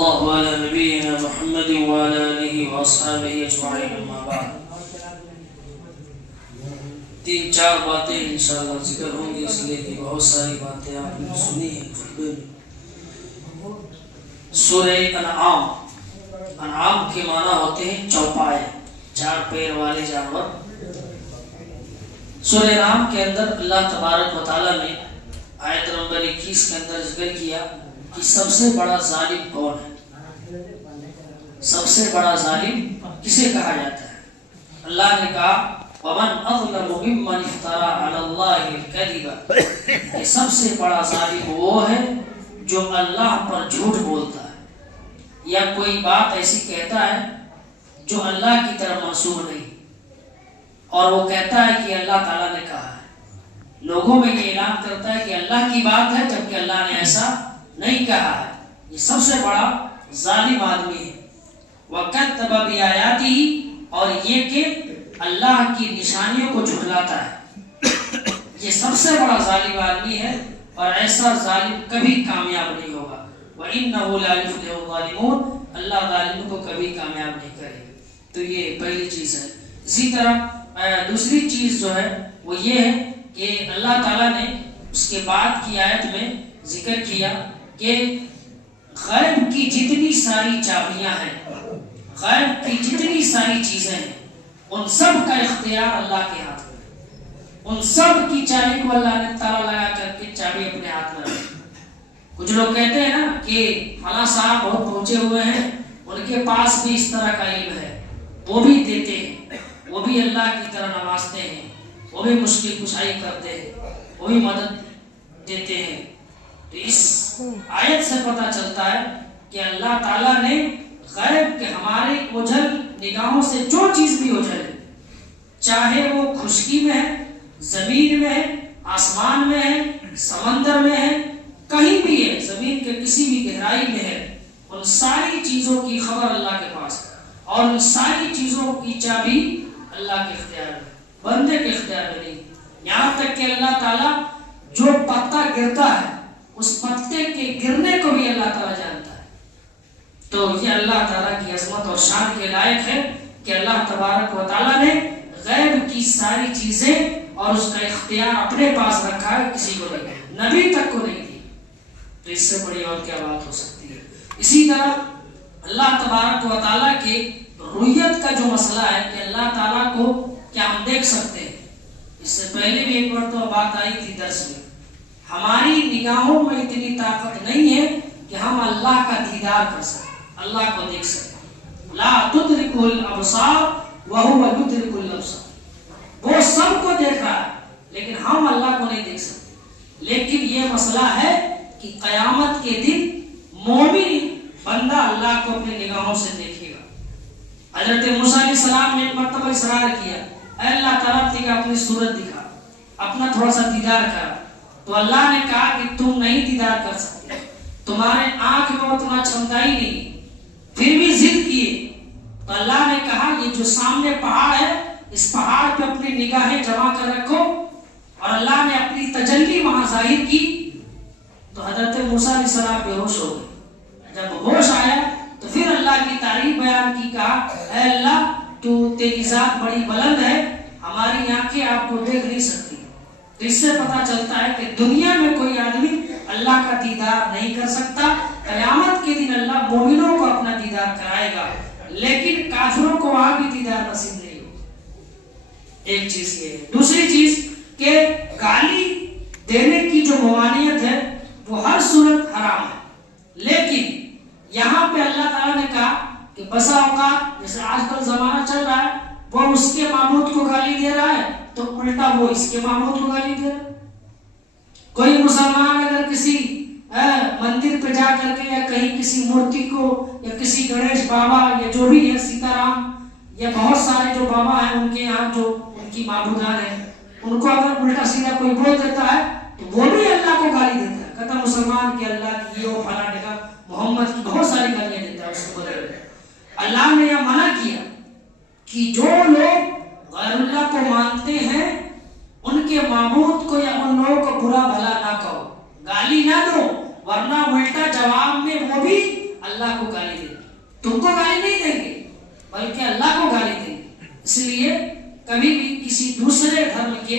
اللہ علی نبینا محمد وعلی آلہ واصحابہ اجمعین اما بعد. تین چار باتیں انشاءاللہ ذکر ہوں گی، اس لیے کہ بہت ساری باتیں آپ نے سنی ہیں خطبے میں. سورہ انعام، انعام کے معنی ہوتے ہیں چوپائے، چار پیر والے جانور. سورہ انعام کے اندر اللہ تبارک و تعالیٰ نے آیت نمبر 21 کے اندر ذکر کیا کہ سب سے بڑا ظالم کون ہے، سب سے بڑا ظالم کسے کہا جاتا ہے. اللہ نے کہا وَمَنْ أَظْلَمُ مِمَّنِ افْتَرَى عَلَى اللَّهِ الْكَذِبَ، کہ سب سے بڑا ظالم وہ ہے جو اللہ پر جھوٹ بولتا ہے یا کوئی بات ایسی کہتا ہے جو اللہ کی طرف منسوب نہیں، اور وہ کہتا ہے کہ اللہ تعالیٰ نے کہا ہے، لوگوں میں یہ اعلان کرتا ہے کہ اللہ کی بات ہے جبکہ اللہ نے ایسا نہیں کہا ہے. یہ سب سے بڑا ظالم آدمی ہے. وَكَذَّبَ بِآيَاتِهِ، اور یہ کہ اللہ کی نشانیوں کو جھٹلاتا ہے. یہ سب سے بڑا ظالم آدمی ہے اور ایسا ظالم کبھی کامیاب نہیں ہوگا. وَإِنَّهُ لَا يُفْلِحُ الظَّالِمُونَ، اللہ ظالموں کو کبھی کامیاب نہیں کرے گا. تو یہ پہلی چیز ہے. اسی طرح دوسری چیز جو ہے وہ یہ ہے کہ اللہ تعالیٰ نے اس کے بعد کی آیت میں ذکر کیا کہ غیب کی جتنی ساری چابیاں ہیں، غیب کی جتنی ساری چیزیں ہیں، ان سب کا اختیار اللہ کے ہاتھ میں. ان سب کی چابی کو اللہ نے تالا لگا کر کے چابی اپنے ہاتھ میں رکھی. کچھ لوگ کہتے ہیں نا کہ فلاں صاحب بہت پہنچے ہوئے ہیں، ان کے پاس بھی اس طرح کا علم ہے، وہ بھی دیتے ہیں، وہ بھی اللہ کی طرح نوازتے ہیں، وہ بھی مشکل کشائی کرتے ہیں، وہ بھی مدد دیتے ہیں. تو اس آیت سے پتہ چلتا ہے کہ اللہ تعالیٰ نے غیب کے ہمارے اوجھل نگاہوں سے جو چیز بھی اوجھل ہے، چاہے وہ خشکی میں ہے، زمین میں ہے، آسمان میں ہے، سمندر میں ہے، کہیں بھی ہے، زمین کے کسی بھی گہرائی میں ہے، ان ساری چیزوں کی خبر اللہ کے پاس ہے اور ان ساری چیزوں کی چابی اللہ کے اختیار میں، بندے کے اختیار میں نہیں. یہاں تک کہ اللہ تعالیٰ جو پتا گرتا ہے اس پتے کے گرنے کو بھی اللہ تعالیٰ جانتا ہے. تو یہ اللہ تعالیٰ کی عظمت اور شان کے لائق ہے کہ اللہ تبارک و تعالیٰ نے غیب کی ساری چیزیں اور اس کا اختیار اپنے پاس رکھا ہے، کسی کو نہیں، نبی تک کو نہیں دی. تو اس سے بڑی اور کیا بات ہو سکتی ہے. اسی طرح اللہ تبارک و تعالیٰ کے رؤیت کا جو مسئلہ ہے کہ اللہ تعالیٰ کو کیا ہم دیکھ سکتے ہیں. اس سے پہلے بھی ایک مرتبہ بات آئی تھی درس میں، ہماری نگاہوں میں اتنی طاقت نہیں ہے کہ ہم اللہ کا دیدار کر سکیں، اللہ کو دیکھ سکیں. لا تدرکہ الابصار وہو یدرک الابصار، وہ سب کو دیکھ رہا ہے لیکن ہم اللہ کو نہیں دیکھ سکتے. لیکن یہ مسئلہ ہے کہ قیامت کے دن مومن بندہ اللہ کو اپنی نگاہوں سے دیکھے گا. حضرت موسیٰ علیہ السلام نے ایک مرتبہ اصرار کیا، اے اللہ تعالیٰ تجھے اپنی صورت دکھا، اپنا تھوڑا سا دیدار کر. تو اللہ نے کہا کہ تم نہیں دیدار کر سکتے، تمہارے آنکھ میں اتنا چھمتا ہی نہیں. پھر بھی ضد کیے تو اللہ نے کہا یہ جو سامنے پہاڑ ہے اس پہاڑ پہ اپنی نگاہیں جمع کر رکھو، اور اللہ نے اپنی تجلی وہاں ظاہر کی. تو حضرت موسیٰ علیہ السلام بے ہوش ہو گئے. جب ہوش آیا تو پھر اللہ کی تعریف بیان کی، کہا اے اللہ تو تیری ذات بڑی بلند ہے، ہماری آنکھیں آپ کو دیکھ نہیں سکتی. تو اس سے پتہ چلتا ہے کہ دنیا میں کوئی آدمی اللہ کا دیدار نہیں کر سکتا. قیامت کے دن اللہ مومنوں کو اپنا دیدار کرائے گا لیکن کافروں کو وہاں بھی دیدار نصیب نہیں ہوگا. ایک چیز یہ ہے. دوسری چیز کہ گالی دینے کی جو ممانعت ہے وہ ہر صورت حرام ہے، لیکن یہاں پہ اللہ تعالیٰ نے کہا کہ بسا اوقات جیسے آج کل زمانہ چل رہا ہے، وہ اس کے معبود کو گالی دے رہا ہے تو الٹا وہ اس کے معبود کو گالی دے رہا ہے. کوئی مسلمان اگر کسی مندر پہ جا کر کے یا کہیں کسی مورتی کو یا کسی گنیش بابا یا جو بھی ہے سیتا رام یا بہت سارے جو بابا ہیں ان کے یہاں جو ان کی معبودان ہیں، ان کو اگر الٹا سیدھا کوئی بول دیتا ہے تو وہ بھی اللہ کو گالی دیتا ہے. کہتا مسلمان کہ اللہ کی یہ فلاں جگہ محمد کی بہت ساری گالیاں دیتا ہے اس کو بدل. اللہ نے یہ منع کیا کہ جو لوگ غیر اللہ کو مانتے ہیں ان کے معبود کو یا ان لوگوں کو برا بھلا نہ کہو، گالی نہ دو، ورنہ الٹا جواب میں وہ بھی اللہ کو گالی دیں گے. تم کو گالی نہیں دیں گے بلکہ اللہ کو گالی دیں گے. اس لیے کبھی بھی کسی دوسرے دھرم کے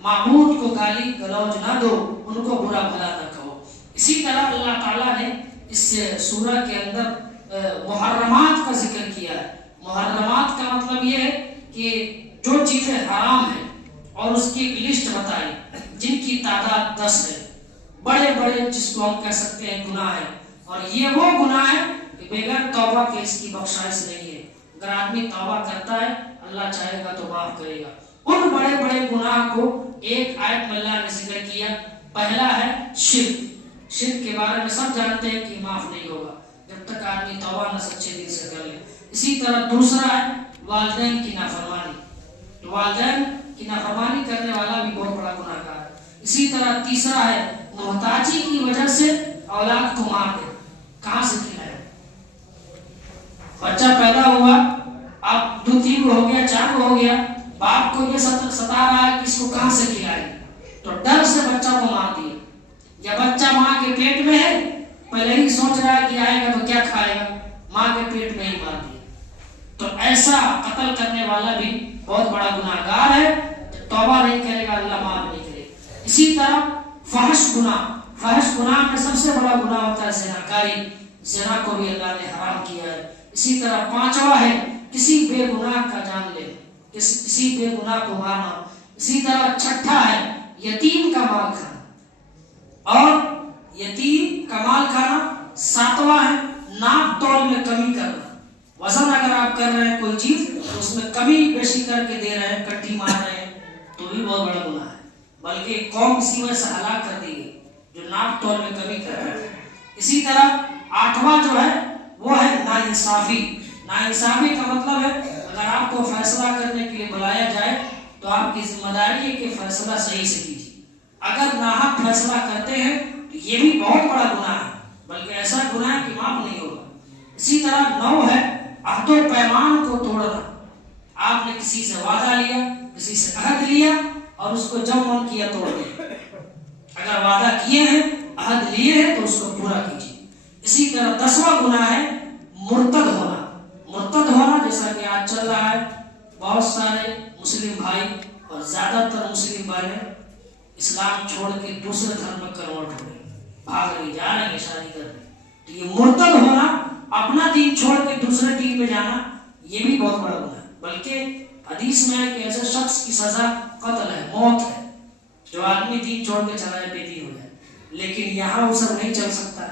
معبود کو گالی گلوچ نہ دو، ان کو برا بھلا نہ کہو. اسی طرح اللہ تعالیٰ نے اس سورہ کے اندر محرمات کا ذکر کیا ہے. محرمات کا مطلب یہ ہے کہ جو چیزیں حرام ہیں اور اس کی ایک لسٹ بتائی جن کی تعداد 10 ہے، بڑے بڑے جس کو ہم کہہ سکتے ہیں گناہ ہیں، اور یہ وہ گناہ ہے کہ بغیر توبہ کے اس کی بخشائش نہیں ہے. اگر آدمی توبہ کرتا ہے اللہ چاہے گا تو معاف کرے گا. ان بڑے بڑے گناہ کو ایک آیت میں اللہ نے ذکر کیا. پہلا ہے شرک. شرک کے بارے میں سب جانتے ہیں کہ معاف نہیں ہوگا جب تک آدمی توبہ نہ سچے دل سے کر لے. اسی طرح دوسرا ہے والدین کی نافرمانی. والدین کی نافرمانی کرنے والا بھی بہت بڑا گناہ گار ہے. اسی طرح تیسرا ہے محتاجی کی وجہ سے اولاد کو مار دے. کہاں سے کھلائے؟ بچہ پیدا ہوا، اب 2-3 ہو گیا، 4 ہو گیا، باپ کو یہ ستا رہا ہے کہ اس کو کہاں سے کھلائے، تو ڈر سے بچہ کو مار دیا. یا بچہ ماں کے پیٹ میں ہے، پہلے ہی سوچ رہا ہے کہ آئے گا تو کیا کھائے گا، ماں کے پیٹ میں ہی مار دیا. تو ایسا قتل کرنے والا بھی بہت بڑا گناہ گار ہے. توبہ نہیں کرے گا اللہ معاف نہیں کرے. اسی طرح فحش گناہ. فحش گناہ میں سب سے بڑا گناہ ہوتا ہے زناکاری. زنا کو بھی اللہ نے حرام کیا ہے. اسی طرح پانچواں ہے کسی بے گناہ کا جان لینا، کسی بے گناہ کو مارنا. اسی طرح چھٹا ہے یتیم کا مال کھانا، اور یتیم کا مال کھانا. ساتواں ہے ناپ تول میں کمی کرنا. وزن اگر آپ کر رہے ہیں کوئی چیز تو اس میں کمی بیشی کر کے دے رہے ہیں، کٹی مار رہے ہیں، تو بھی بہت بڑا گناہ ہے. بلکہ قوم اسی وجہ سے ہلاک کر دی گئی جو ناپ تول میں کمی کر رہے ہیں. اسی طرح 8واں جو ہے وہ ہے ناانصافی. ناانصافی کا مطلب ہے اگر آپ کو فیصلہ کرنے کے لیے بلایا جائے تو آپ کی ذمہ داری ہے کہ فیصلہ صحیح سے کیجیے. اگر ناحق فیصلہ کرتے ہیں تو یہ بھی بہت بڑا گناہ ہے، بلکہ ایسا گناہ ہے کہ معاف نہیں ہوگا. اسی طرح 9 ہے عہد و پیمان کو توڑنا. آپ نے کسی سے وعدہ لیا، کسی سے عہد لیا اور اس کو جب من کیا توڑ دیا. اگر وعدہ کیے ہیں، عہد لیے ہیں تو اس کو پورا کیجیے. اسی طرح 10واں گناہ ہے مرتد ہونا. مرتد ہونا جیسا کہ آج چل رہا ہے، بہت سارے مسلم بھائی اور زیادہ تر مسلم بہنیں اسلام چھوڑ کے دوسرے دھرم میں کنورٹ ہو رہے ہیں، بھاگ رہے، جا رہے ہیں شادی کرنے. تو یہ مرتد ہونا، اپنا دین چھوڑ کے دوسرے دین میں جانا، یہ بھی بہت بڑا گناہ ہے. بلکہ حدیث میں ہے کہ ایسے شخص کی سزا قتل ہے، موت ہے، جو آدمی دین چھوڑ کے چلا جائے، بے دین ہو جائے. لیکن یہاں وہ سب نہیں چل سکتا.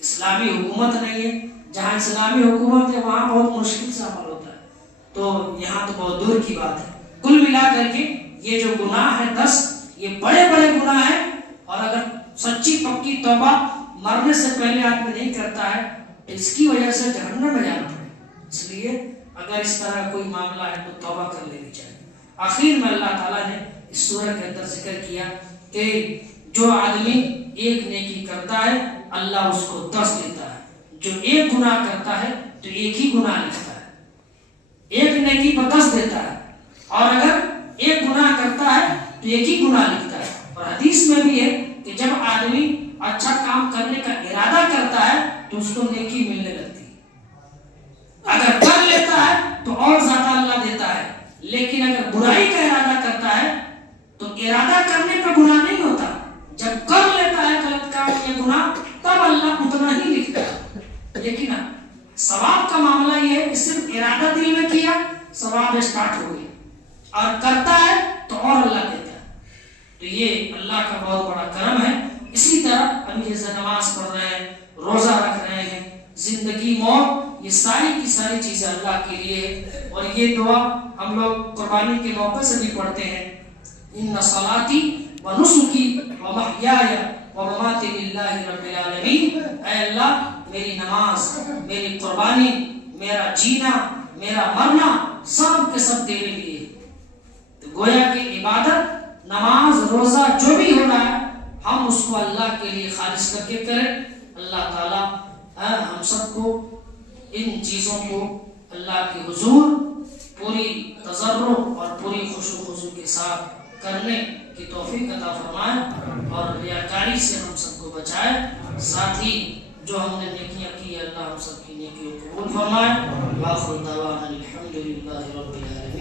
اسلامی حکومت نہیں ہے. جہاں اسلامی حکومت ہے وہاں بہت مشکل سے عمل ہوتا ہے، تو یہاں تو بہت دور کی بات ہے. کل ملا کر کے یہ جو گناہ ہے 10، یہ بڑے بڑے گناہ ہیں. اور اگر سچی پکی توبہ مرنے سے پہلے آدمی نہیں کرتا ہے تو اس کی وجہ سے جہنم میں جانا پڑے. اس لیے اگر اس طرح کوئی معاملہ ہے تو توبہ کر لینی چاہیے. آخر میں اللہ تعالیٰ نے اس سورہ کے اندر ذکر کیا کہ جو آدمی ایک نیکی کرتا ہے اللہ اس کو 10 دیتا ہے. جو ایک گناہ کرتا ہے تو ایک ہی گناہ لکھتا ہے. ایک نیکی پر 10 دیتا ہے، اور اگر ایک گناہ کرتا ہے تو ایک ہی گناہ لکھتا ہے. اور حدیث میں بھی ہے کہ جب آدمی اچھا کام کرنے کا ارادہ کرتا ہے تو اس کو نیکی ملنے لگتی ہے. اگر کر لیتا ہے تو اور زیادہ اللہ دیتا ہے. لیکن اگر برائی کا ارادہ کرتا ہے تو ارادہ کرنے کا گناہ نہیں ہوتا، جب کر لیتا ہے غلط کام یا گناہ تب اللہ اتنا ہی لکھتا ہے. لیکن ثواب کا معاملہ یہ ہے کہ صرف ارادہ دل میں کیا، ثواب اسٹارٹ ہو گیا، اور کرتا ہے تو اور اللہ دیتا ہے. تو یہ اللہ کا بہت بڑا کرم ہے. اسی طرح ہم جیسے نماز پڑھ رہے ہیں، روزہ رکھ رہے ہیں، زندگی موت، یہ ساری کی ساری چیزیں اللہ کے لیے ہے. اور یہ دعا ہم لوگ قربانی کے موقع سے بھی پڑھتے ہیں، ان صلاتی و نسکی و محیای و مماتی للہ رب العالمین. اے اللہ میری نماز، میری قربانی، میرا جینا، میرا مرنا سب کے سب تیرے لیے. تو گویا کہ عبادت، نماز، روزہ جو بھی ہو رہا ہے ہم اس کو اللہ کے لیے خالص کر کے کریں. اللہ تعالیٰ ہم سب کو ان چیزوں کو اللہ کے حضور پوری تضرع اور پوری خشوع و خضوع کے ساتھ کرنے کی توفیق عطا فرمائے، اور ریاکاری سے ہم سب کو بچائے. ساتھ ہی جو ہم نے نیکیاں کی اللہ ہم سب کی نیکیوں کو قبول فرمائے. وآخر دعوانا الحمدللہ رب العالمین.